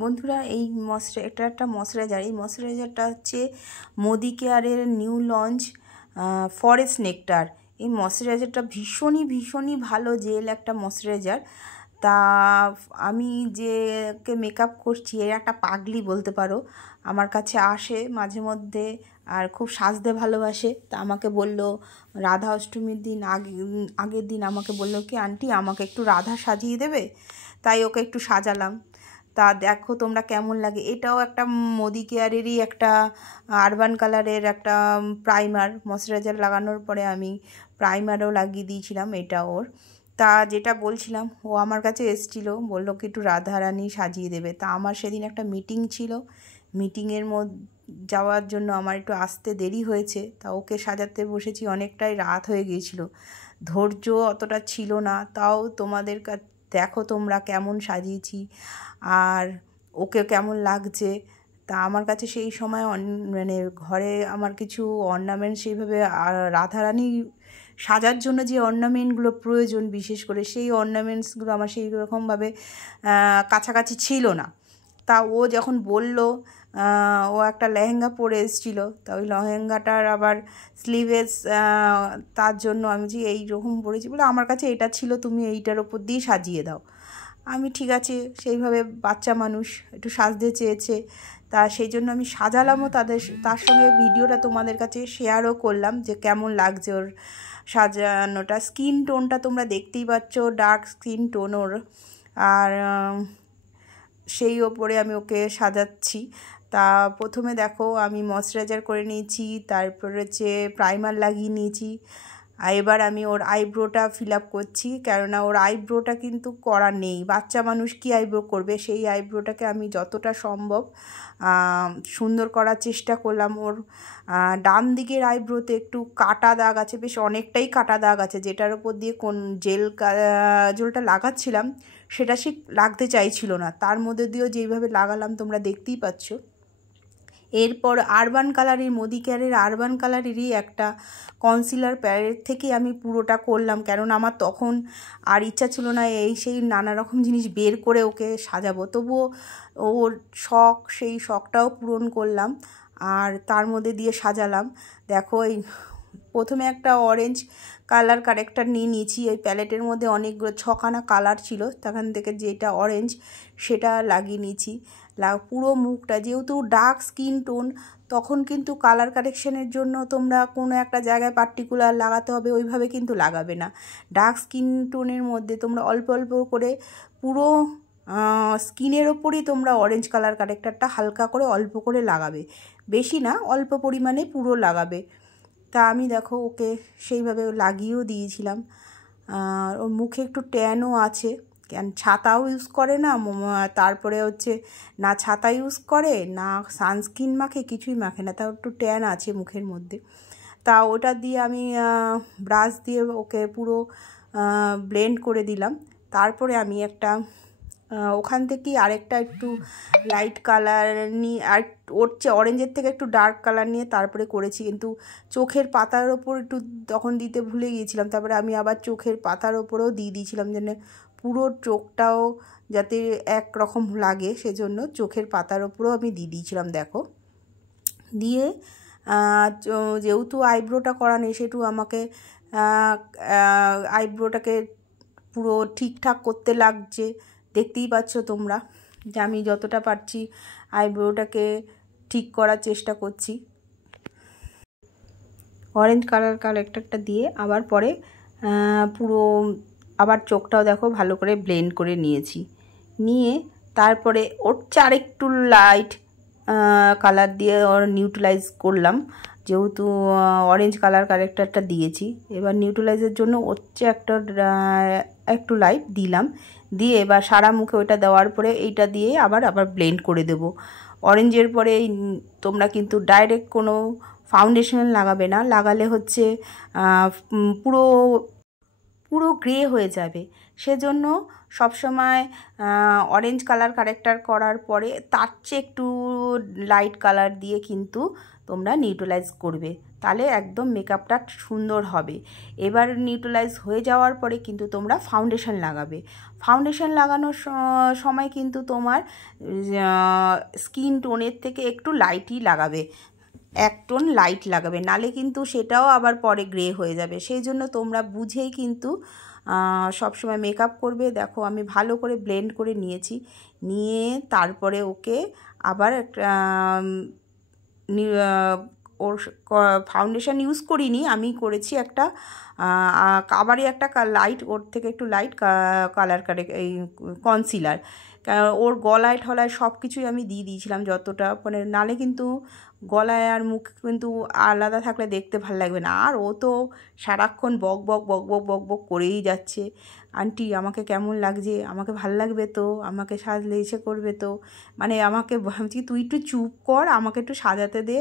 বন্ধুরা এই এটা একটা ময়শ্চারাইজার। এই ময়শ্চারাইজারটা হচ্ছে মোদি কেয়ারের নিউ লঞ্চ ফরেস্ট নেকটার। এই ময়শ্চারাইজারটা ভীষণই ভালো জেল একটা ময়শ্চারাইজার। তা আমি যেকে মেকআপ করছি এর একটা পাগলি বলতে পারো, আমার কাছে আসে মাঝে মধ্যে আর খুব সাজতে ভালোবাসে। তা আমাকে বলল রাধা অষ্টমীর দিন আগের দিন আমাকে বলল কি আন্টি আমাকে একটু রাধা সাজিয়ে দেবে, তাই ওকে একটু সাজালাম। তা দেখো তোমরা কেমন লাগে। এটাও একটা মোদি কেয়ারেরই একটা আরবান কালারের একটা প্রাইমার, ময়শ্চারাইজার লাগানোর পরে আমি প্রাইমারও লাগিয়ে দিয়েছিলাম এটা ওর। তা যেটা বলছিলাম, ও আমার কাছে এসেছিল, বললো কি একটু রাধারানী সাজিয়ে দেবে। তা আমার সেদিন একটা মিটিং ছিল, মিটিংয়ের মধ্যে যাওয়ার জন্য আমার একটু আসতে দেরি হয়েছে। তা ওকে সাজাতে বসেছি, অনেকটাই রাত হয়ে গিয়েছিল, ধৈর্য অতটা ছিল না। তাও তোমাদের দেখো তোমরা কেমন সাজিয়েছি আর ওকে কেমন লাগছে। তা আমার কাছে সেই সময় মানে ঘরে আমার কিছু অর্নামেন্ট সেইভাবে রাধারানী সাজার জন্য যে অর্নামেন্টগুলো প্রয়োজন, বিশেষ করে সেই অর্নামেন্টসগুলো আমার সেই রকমভাবে কাছাকাছি ছিল না। তা ও যখন বলল, ও একটা লেহেঙ্গা পরে এসেছিল, তা ওই লেহেঙ্গাটার আবার স্লিভেস, তার জন্য আমি যে এইরকম পরেছি বলে আমার কাছে এটা ছিল, তুমি এইটার ওপর দিয়ে সাজিয়ে দাও। আমি ঠিক আছে, সেইভাবে বাচ্চা মানুষ একটু সাজতে চেয়েছে, তা সেই জন্য আমি সাজালামও তার সঙ্গে ভিডিওটা তোমাদের কাছে শেয়ারও করলাম যে কেমন লাগছে ওর সাজানোটা। স্কিন টোনটা তোমরা দেখতেই পাচ্ছ, ডার্ক স্কিন টোন ওর। আর সেই ওপরে আমি ওকে সাজাচ্ছি। তা প্রথমে দেখো আমি ময়শ্চারাইজার করে নিয়েছি, তারপর হচ্ছে প্রাইমার লাগিয়ে নিয়েছি। আর এবার আমি ওর আইব্রোটা ফিল আপ করছি, কেননা ওর আইব্রোটা কিন্তু করা নেই। বাচ্চা মানুষ কি আইব্রো করবে, সেই আইব্রোটাকে আমি যতটা সম্ভব সুন্দর করার চেষ্টা করলাম। ওর ডান দিকের আইব্রোতে একটু কাটা দাগ আছে, বেশ অনেকটাই কাটা দাগ আছে, যেটার ওপর দিয়ে কোন জেলটা লাগাচ্ছিলাম সেটা সে লাগতে চাইছিল না, তার মধ্যে দিয়েও যেইভাবে লাগালাম তোমরা দেখতেই পাচ্ছ। এরপর আরবান কালারের, মোদি কেয়ারের আরবান কালারেরই একটা কনসিলার প্যালেট থেকে আমি পুরোটা করলাম, কেননা আমার তখন আর ইচ্ছা ছিল না এই সেই নানা রকম জিনিস বের করে ওকে সাজাবো। তবুও ওর শখ, সেই শখটাও পূরণ করলাম আর তার মধ্যে দিয়ে সাজালাম। দেখো এই প্রথমে একটা অরেঞ্জ কালার কারেক্টার নিয়ে নিয়েছি। ওই প্যালেটের মধ্যে অনেকগুলো 6খানা কালার ছিল, তখন থেকে যেটা অরেঞ্জ সেটা লাগিয়ে নিয়েছি। পুরো মুখটা যেহেতু ডার্ক স্কিন টোন, তখন কিন্তু কালার কারেকশনের জন্য তোমরা কোনো একটা জায়গায় পার্টিকুলার লাগাতে হবে, ওইভাবে কিন্তু লাগাবে না। ডার্ক স্কিন টোনের মধ্যে তোমরা অল্প অল্প করে পুরো স্কিনের ওপরই তোমরা অরেঞ্জ কালার কারেক্টারটা হালকা করে অল্প করে লাগাবে, বেশি না, অল্প পরিমাণে পুরো লাগাবে। তা আমি দেখো ওকে সেইভাবে লাগিয়েও দিয়েছিলাম। ওর মুখে একটু ট্যানও আছে, ছাতাও ইউজ করে না, তারপরে হচ্ছে না ছাতা ইউজ করে না সানস্ক্রিন মাখে, কিছুই মাখে না, তাও একটু ট্যান আছে মুখের মধ্যে। তা ওটা দিয়ে আমি ব্রাশ দিয়ে ওকে পুরো ব্লেন্ড করে দিলাম। তারপরে আমি একটা ওখান থেকেই আরেকটা একটু লাইট কালার নিয়ে, আর ওর চেয়ে অরেঞ্জের থেকে একটু ডার্ক কালার নিয়ে তারপরে করেছি, কিন্তু চোখের পাতার ওপর একটু তখন দিতে ভুলে গিয়েছিলাম। তারপরে আমি আবার চোখের পাতার ওপরেও দিয়ে দিয়েছিলাম, যেন পুরো চোখটাও যাতে একরকম লাগে, সেজন্য চোখের পাতার ওপরেও আমি দিয়ে দিয়েছিলাম। দেখো দিয়ে যেহেতু আইব্রোটা করা নেই, সেটু আমাকে আইব্রোটাকে পুরো ঠিকঠাক করতে লাগছে। দেখতেই পাচ্ছ তোমরা যে আমি যতটা পারছি আইব্রোটাকে ঠিক করার চেষ্টা করছি। অরেঞ্জ কালার কালেক্টরটা দিয়ে আবার পরে পুরো আবার চোখটাও দেখো ভালো করে ব্লেন্ড করে নিয়েছি। নিয়ে তারপরে ওর চেয়ে আরেকটু লাইট কালার দিয়ে ওর নিউট্রালাইজ করলাম, যেহেতু অরেঞ্জ কালার কারেক্টারটা দিয়েছি। এবার নিউট্রালাইজের জন্য ওর চেয়ে একটু লাইট দিলাম, দিয়ে এবার সারা মুখে ওইটা দেওয়ার পরে এইটা দিয়ে আবার ব্লেন্ড করে দেব। অরেঞ্জের পরে তোমরা কিন্তু ডাইরেক্ট কোনো ফাউন্ডেশন লাগাবে না, লাগালে হচ্ছে পুরো পুরো গ্রে হয়ে যাবে। সেজন্য সবসময় অরেঞ্জ কালার কারেক্টার করার পরে তার চেয়ে একটু লাইট কালার দিয়ে কিন্তু তোমরা নিউট্রালাইজ করবে, তাহলে একদম মেকআপটা সুন্দর হবে। এবার নিউট্রালাইজ হয়ে যাওয়ার পরে কিন্তু তোমরা ফাউন্ডেশন লাগাবে। ফাউন্ডেশন লাগানোর সময় কিন্তু তোমার স্কিন টোনের থেকে একটু লাইটই লাগাবে, এক টোন লাইট লাগাবে, নালে কিন্তু সেটাও আবার পরে গ্রে হয়ে যাবে। সেই জন্য তোমরা বুঝেই কিন্তু সবসময় মেকআপ করবে। দেখো আমি ভালো করে ব্লেন্ড করে নিয়েছি, নিয়ে তারপরে ওকে আবার ওর ফাউন্ডেশন ইউজ করিনি, আমি করেছি একটা আবারই একটা লাইট, ওর থেকে একটু লাইট কালার এই কনসিলার। ওর গলায় ঠলায় সব কিছুই আমি দিয়ে দিয়েছিলাম যতটা, মানে নালে কিন্তু গলায় আর মুখ কিন্তু আলাদা থাকলে দেখতে ভালো লাগবে না। আর ও তো সারাক্ষণ বক বক বক বক বক বক করেই যাচ্ছে, আন্টি আমাকে কেমন লাগছে, আমাকে ভাল লাগবে তো, আমাকে সাজলে এসে করবে তো, মানে আমাকে ভাবছি তুই একটু চুপ কর, আমাকে একটু সাজাতে দে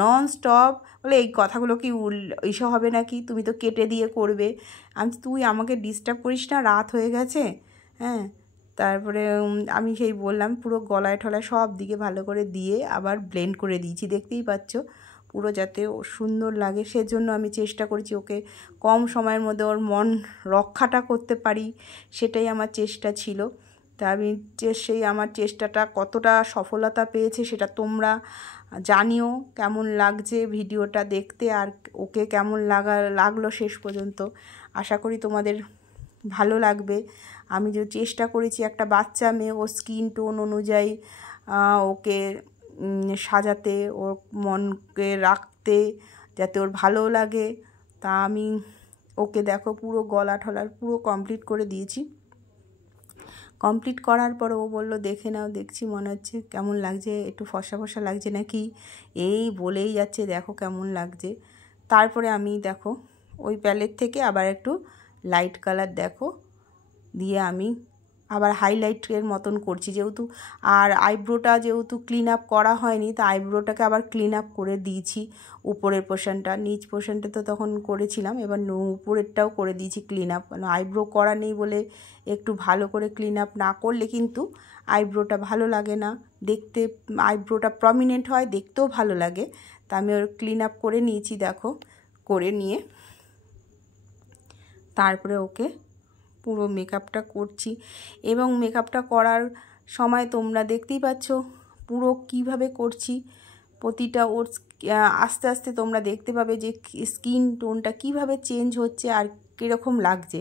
নন স্টপ। বলে এই কথাগুলো কি এইসব হবে নাকি, তুমি তো কেটে দিয়ে করবে। আমি তুই আমাকে ডিস্টার্ব করিস না, রাত হয়ে গেছে। হ্যাঁ, তারপরে আমি সেই বললাম পুরো গলায় ঠলায় সব দিকে ভালো করে দিয়ে আবার ব্লেন্ড করে দিয়েছি, দেখতেই পাচ্ছ পুরো যাতে সুন্দর লাগে। সেজন্য আমি চেষ্টা করেছি ওকে কম সময়ের মধ্যে ওর মন রক্ষাটা করতে পারি, সেটাই আমার চেষ্টা ছিল। তা আমি সেই আমার চেষ্টাটা কতটা সফলতা পেয়েছে সেটা তোমরা জানিও, কেমন লাগছে ভিডিওটা দেখতে, আর ওকে কেমন লাগলো শেষ পর্যন্ত। আশা করি তোমাদের ভালো লাগবে। আমি যে চেষ্টা করেছি একটা বাচ্চা মেয়ে ওর স্কিন টোন অনুযায়ী ওকে সাজাতে, ওর মনকে রাখতে, যাতে ওর ভালো লাগে। তা আমি ওকে দেখো পুরো গলা ঠলার পুরো কমপ্লিট করে দিয়েছি। কমপ্লিট করার পর ও বলল দেখে নাও, দেখছি মনে হচ্ছে কেমন লাগছে, একটু ফর্সা ফর্সা লাগছে নাকি, এই বলেই যাচ্ছে দেখো কেমন লাগছে। তারপরে আমি দেখো ওই প্যালেট থেকে আবার একটু লাইট কালার দেখো দিয়ে আমি আবার হাইলাইটের মতন করছি, যেহেতু আর আইব্রোটা যেহেতু ক্লিন আপ করা হয়নি, তা আইব্রোটাকে আবার ক্লিন আপ করে দিয়েছি। উপরের পোর্শনটা, নিচ পোর্শনটা তো তখন করেছিলাম, এবার উপরেরটাও করে দিয়েছি ক্লিন আপ। কারণ আইব্রো করা নেই বলে একটু ভালো করে ক্লিন আপ না করলে কিন্তু আইব্রোটা ভালো লাগে না দেখতে, আইব্রোটা প্রমিনেন্ট হয়, দেখতেও ভালো লাগে। তা আমি ওর ক্লিন আপ করে নিয়েছি দেখো, করে নিয়ে তারপরে ওকে পুরো মেকআপটা করছি। এবং মেকআপটা করার সময় তোমরা দেখতেই পাচ্ছ পুরো কিভাবে করছি, প্রতিটা ওর আস্তে আস্তে তোমরা দেখতে পাবে যে স্কিন টোনটা কিভাবে চেঞ্জ হচ্ছে আর কীরকম লাগছে।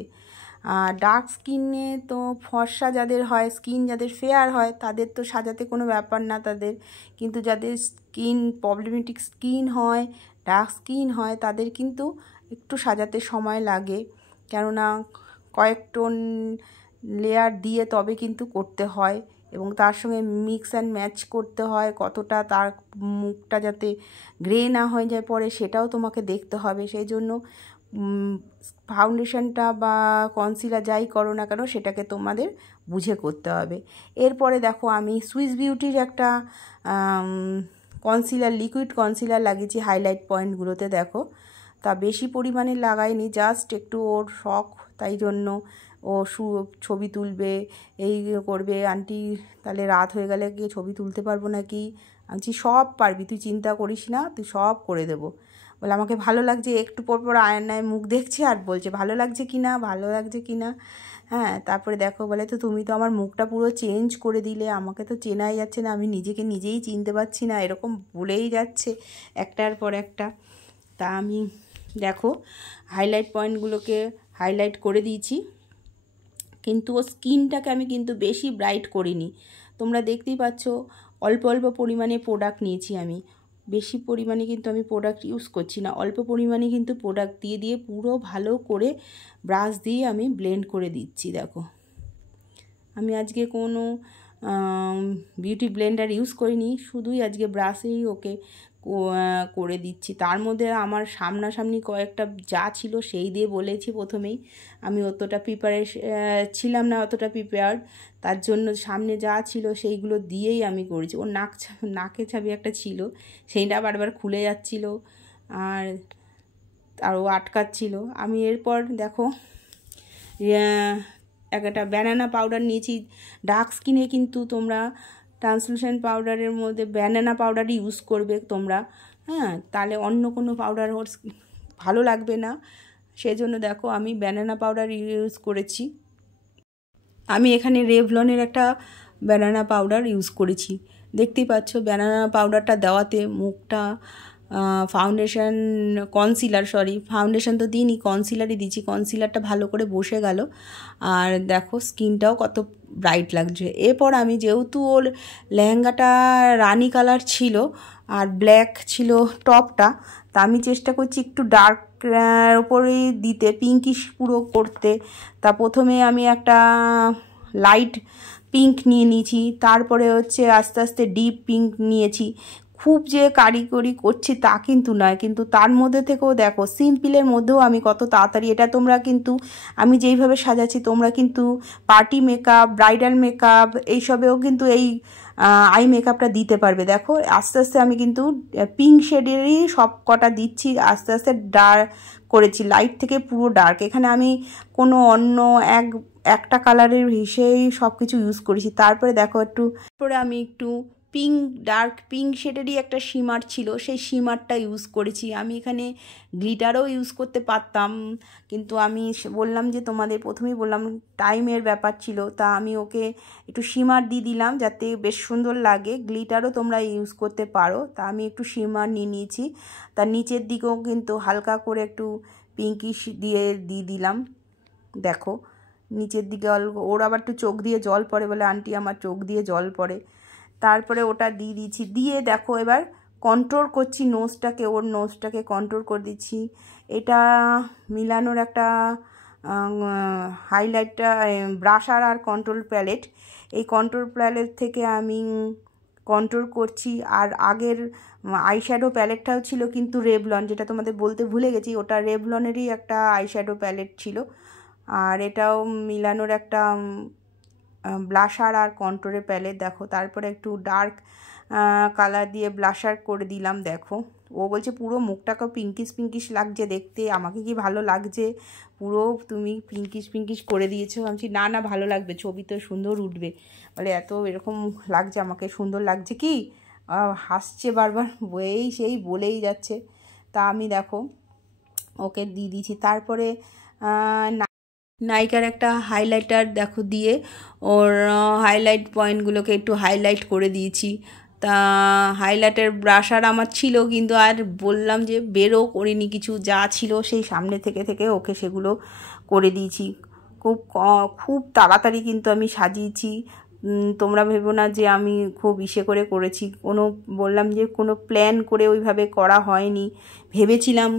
ডার্ক স্কিনে তো ফর্সা যাদের হয়, স্কিন যাদের ফেয়ার হয় তাদের তো সাজাতে কোনো ব্যাপার না তাদের, কিন্তু যাদের স্কিন প্রবলেমেটিক স্কিন হয়, ডার্ক স্কিন হয়, তাদের কিন্তু একটু সাজাতে সময় লাগে, কেননা কয়েক টোন লেয়ার দিয়ে তবে কিন্তু করতে হয়, এবং তার সঙ্গে মিক্স অ্যান্ড ম্যাচ করতে হয়, কতটা তার মুখটা যাতে গ্রে না হয়ে যায় পরে সেটাও তোমাকে দেখতে হবে। সেই জন্য ফাউন্ডেশনটা বা কনসিলার যাই করো না কেন সেটাকে তোমাদের বুঝে করতে হবে। এরপরে দেখো আমি সুইস বিউটির একটা কনসিলার, লিকুইড কনসিলার লাগিয়েছি হাইলাইট পয়েন্টগুলোতে দেখো। তা বেশি পরিমাণে লাগাইনি, জাস্ট একটু ওর শখ, তাই জন্য ও ছবি তুলবে, এই করবে, আন্টি তাহলে রাত হয়ে গেলে গিয়ে ছবি তুলতে পারবো নাকি, আমি সব পারবি, তুই চিন্তা করিস না, তুই সব করে দেবো। বলে আমাকে ভালো লাগছে, একটু পর পর আয়নায় মুখ দেখছে আর বলছে ভালো লাগছে কি না, ভালো লাগছে কি না। হ্যাঁ, তারপরে দেখো বলে তো তুমি তো আমার মুখটা পুরো চেঞ্জ করে দিলে, আমাকে তো চেনাই যাচ্ছে না, আমি নিজেকে নিজেই চিনতে পারছি না, এরকম বলেই যাচ্ছে একটার পর একটা। তা আমি দেখো হাইলাইট পয়েন্টগুলোকে হাইলাইট করে দিয়েছি, কিন্তু ও স্কিনটাকে আমি কিন্তু বেশি ব্রাইট করিনি। তোমরা দেখতেই পাচ্ছ অল্প অল্প পরিমাণে প্রোডাক্ট নিয়েছি আমি, বেশি পরিমাণে কিন্তু আমি প্রোডাক্ট ইউজ করছি না, অল্প পরিমাণে কিন্তু প্রোডাক্ট দিয়ে দিয়ে পুরো ভালো করে ব্রাশ দিয়ে আমি ব্লেন্ড করে দিচ্ছি। দেখো আমি আজকে কোনো বিউটি ব্লেন্ডার ইউজ করিনি, শুধুই আজকে ব্রাশেই ওকে করে দিচ্ছি। তার মধ্যে আমার সামনাসামনি কয়েকটা যা ছিল সেই দিয়ে বলেছি প্রথমেই, আমি অতটা ছিলাম না, অতটা প্রিপেয়ার্ড, তার জন্য সামনে যা ছিল সেইগুলো দিয়েই আমি করেছি। ওর নাকে ছাবি একটা ছিল, সেইটা বারবার খুলে যাচ্ছিল আর ও আটকাচ্ছিল। আমি এরপর দেখো একটা ব্যানানা পাউডার নিয়েছি। ডার্ক স্কিনে কিন্তু তোমরা ট্রান্সলুসেন্ট পাউডারের মধ্যে ব্যানানা পাউডারই ইউজ করবে তোমরা, হ্যাঁ, তাহলে অন্য কোনো পাউডার ওর ভালো লাগবে না। সেজন্য দেখো আমি ব্যানানা পাউডার ইউজ করেছি। আমি এখানে রেভলনের একটা ব্যানানা পাউডার ইউজ করেছি। দেখতেই পাচ্ছ ব্যানানা পাউডারটা দেওয়াতে মুখটা ফাউন্ডেশন ফাউন্ডেশন তো দিইনি, কনসিলারই দিচ্ছি। কনসিলারটা ভালো করে বসে গেল, আর দেখো স্কিনটাও কত ব্রাইট লাগছে। এরপর আমি যেহেতু ওর লেহেঙ্গাটা রানি কালার ছিল আর ব্ল্যাক ছিল টপটা, তা আমি চেষ্টা করছি একটু ডার্ক ওপরেই দিতে, পিঙ্কিশ পুরো করতে। তা প্রথমে আমি একটা লাইট পিঙ্ক নিয়ে নিয়েছি, তারপরে হচ্ছে আস্তে আস্তে ডিপ পিঙ্ক নিয়েছি। খুব যে কারিগরি করছি তা কিন্তু নয়, কিন্তু তার মধ্যে থেকেও দেখো সিম্পলের মধ্যেও আমি কত তাড়াতাড়ি, এটা তোমরা কিন্তু আমি যেইভাবে সাজাচ্ছি তোমরা কিন্তু পার্টি মেকআপ, ব্রাইডাল মেকআপ এইসবেও কিন্তু এই আই মেকআপটা দিতে পারবে। দেখো আস্তে আস্তে আমি কিন্তু পিঙ্ক শেডেরই সব কটা দিচ্ছি, আস্তে আস্তে ডার্ক করেছি, লাইট থেকে পুরো ডার্ক। এখানে আমি কোনো অন্য একটা কালারের হিসেবেই সব কিছু ইউজ করেছি। তারপরে দেখো তারপরে আমি একটু ডার্ক পিঙ্ক শেডেরই একটা শিমার ছিল, সেই শিমারটা ইউজ করেছি। আমি এখানে গ্লিটারও ইউজ করতে পারতাম, কিন্তু আমি বললাম যে তোমাদের প্রথমেই বললাম টাইমের ব্যাপার ছিল, তা আমি ওকে একটু শিমার দিয়ে দিলাম যাতে বেশ সুন্দর লাগে। গ্লিটারও তোমরা ইউজ করতে পারো, তা আমি একটু শিমার নিয়ে নিয়েছি। তার নিচের দিকেও কিন্তু হালকা করে একটু পিঙ্কিশ দিয়ে দিলাম। দেখো নিচের দিকে ওর আবার একটু চোখ দিয়ে জল পড়ে বলে, আন্টি আমার চোখ দিয়ে জল পড়ে। তারপরে ওটা দিয়ে দিচ্ছি, দিয়ে দেখো এবার কন্ট্রোল করছি নোজটাকে, ওর নোজটাকে কন্ট্রোল করে দিচ্ছি। এটা মিলানোর একটা হাইলাইটটা ব্রাশার আর কন্ট্রোল প্যালেট, এই কন্ট্রোল প্যালেট থেকে আমি কন্ট্রোল করছি। আর আগের আইশ্যাডো প্যালেটটাও ছিল কিন্তু রেভলন, যেটা তোমাদের বলতে ভুলে গেছি, ওটা রেভলনেরই একটা আইশ্যাডো প্যালেট ছিল। আর এটাও মিলানোর একটা ব্লাশার আর কন্ট্রোলের প্যালেট। দেখো তারপরে একটু ডার্ক কালার দিয়ে ব্লাশার করে দিলাম। দেখো ও বলছে পুরো মুখটাকে পিঙ্কিশ লাগছে দেখতে, আমাকে কি ভালো লাগছে, পুরো তুমি পিঙ্কিশ করে দিয়েছো। আমি বলছি না ভালো লাগবে, ছবি তো সুন্দর উঠবে। বলে এত এরকম লাগছে, আমাকে সুন্দর লাগছে কি, হাসছে বারবার, সেই বলেই যাচ্ছে। তা আমি দেখো ওকে দিয়ে দিয়েছি। তারপরে নাইকার একটা হাইলাইটার দেখো দিয়ে ওর হাইলাইট পয়েন্টগুলোকে একটু হাইলাইট করে দিয়েছি। তা হাইলাইটের ব্রাশার আমার ছিল, কিন্তু আর বললাম যে বেরও করিনি কিছু, যা ছিল সেই সামনে থেকে ওকে সেগুলো করে দিয়েছি। খুব তাড়াতাড়ি কিন্তু আমি সাজিয়েছি, তোমরা ভেবো না যে আমি খুব করেছি। বললাম যে কোনো প্ল্যান করে ওইভাবে করা হয়নি। ভেবেছিলাম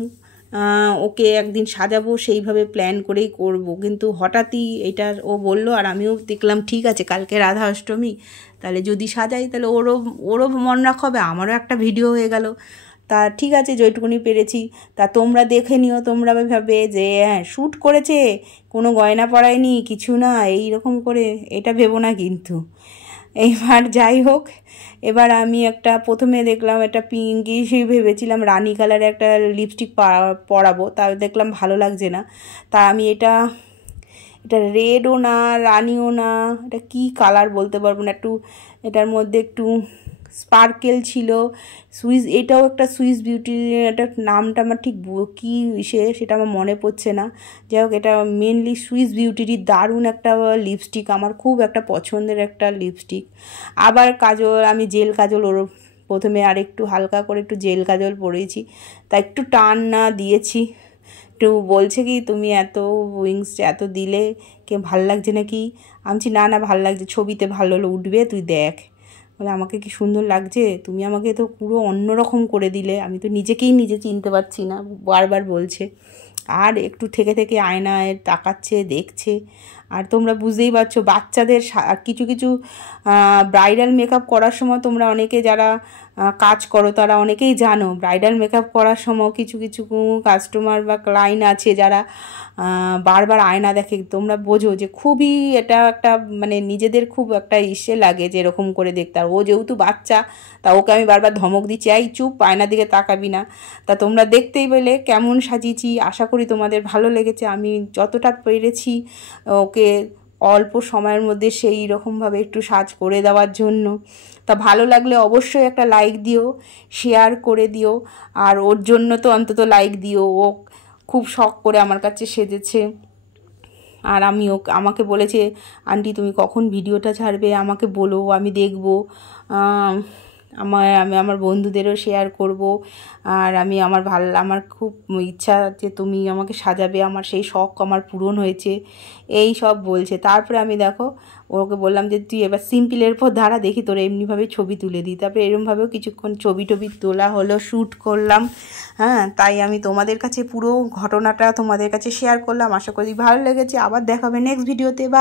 ওকে একদিন সাজাবো, সেইভাবে প্ল্যান করেই করব, কিন্তু হঠাৎই এটা ও বলল, আর আমিও দেখলাম ঠিক আছে কালকে রাধা অষ্টমী, তাহলে যদি সাজাই তাহলে ওরও মন রাখা হবে, আমারও একটা ভিডিও হয়ে গেল। তা ঠিক আছে যেটুকুনি পেরেছি। তা তোমরা দেখে নিও, তোমরা ভাবে যে হ্যাঁ শ্যুট করেছে, কোনো গয়না পরায়নি কিছু না এইরকম করে, এটা ভেবো না কিন্তু। এইবার যাই হোক, এবার আমি একটা প্রথমে দেখলাম একটা পিঙ্কিশ ভেবেছিলাম রানি কালারে একটা লিপস্টিক পরাবো, তা দেখলাম ভালো লাগছে না। তা আমি এটা রেডও না রানিও না, এটা কি কালার বলতে পারবো না, একটু এটার মধ্যে একটু স্পার্কেল ছিল, এটাও একটা সুইস বিউটি, একটা নামটা আমার ঠিক কী সেটা আমার মনে পড়ছে না। যাই হোক এটা মেনলি সুইস বিউটিরই দারুণ একটা লিপস্টিক, আমার খুব একটা পছন্দের একটা লিপস্টিক। আবার কাজল, আমি জেল কাজল ওর প্রথমে আর একটু হালকা করে একটু জেল কাজল পরেছি, তা একটু টান না দিয়েছি। একটু বলছে কি তুমি এত উইংস এত দিলে কে ভাল লাগছে নাকি, আমি না ভাল লাগছে, ছবিতে ভালো উঠবে তুই দেখ। বলে আমাকে কি সুন্দর লাগছে, তুমি আমাকে তো পুরো অন্যরকম করে দিলে, আমি তো নিজেকেই নিজে চিনতে পারছি না, বারবার বলছে। আর একটু থেকে আয়নায় তাকাচ্ছে দেখছে। আর তোমরা বুঝতেই পারছো বাচ্চাদের কিছু ব্রাইডাল মেকআপ করার সময় তোমরা অনেকে যারা কাজ করো তারা অনেকেই জানো, ব্রাইডাল মেকআপ করার সময় কিছু কাস্টমার বা ক্লায়েন্ট আছে যারা বারবার আয়না দেখে, তোমরা বোঝো যে খুবই এটা একটা মানে নিজেদের খুব একটা লাগে যে এরকম করে দেখতে। আর ও যেহেতু বাচ্চা, তা ওকে আমি বারবার ধমক দিচ্ছি, এই চুপ, আয়নার দিকে তাকাবি না। তা তোমরা দেখতেই পেলে কেমন সাজিয়েছি, আশা করি তোমাদের ভালো লেগেছে। আমি যতটা পেরেছি ওকে অল্প সময়ের মধ্যে সেই রকমভাবে একটু সাজ করে দেওয়ার জন্য। তা ভালো লাগলে অবশ্যই একটা লাইক দিও, শেয়ার করে দিও, আর ওর জন্য তো অন্তত লাইক দিও। ও খুব শখ করে আমার কাছে সেজেছে, আর আমাকে বলেছে আন্টি তুমি কখন ভিডিওটা ছাড়বে আমাকে বলো, আমি দেখব, আমি আমার বন্ধুদেরও শেয়ার করব। আর আমার খুব ইচ্ছা যে তুমি আমাকে সাজাবে, আমার সেই শখ আমার পূরণ হয়েছে, এই সব বলছে। তারপরে আমি দেখো ওকে বললাম যে তুই এবার সিম্পলের পর দাঁড়া, দেখি তোরা এমনিভাবে ছবি তুলে দিই। তারপরে এরমভাবেও কিছুক্ষণ ছবি তোলা হলো, শ্যুট করলাম। হ্যাঁ, তাই আমি তোমাদের কাছে পুরো ঘটনাটা তোমাদের কাছে শেয়ার করলাম। আশা করি ভালো লেগেছে। আবার দেখাবে নেক্সট ভিডিওতে। বা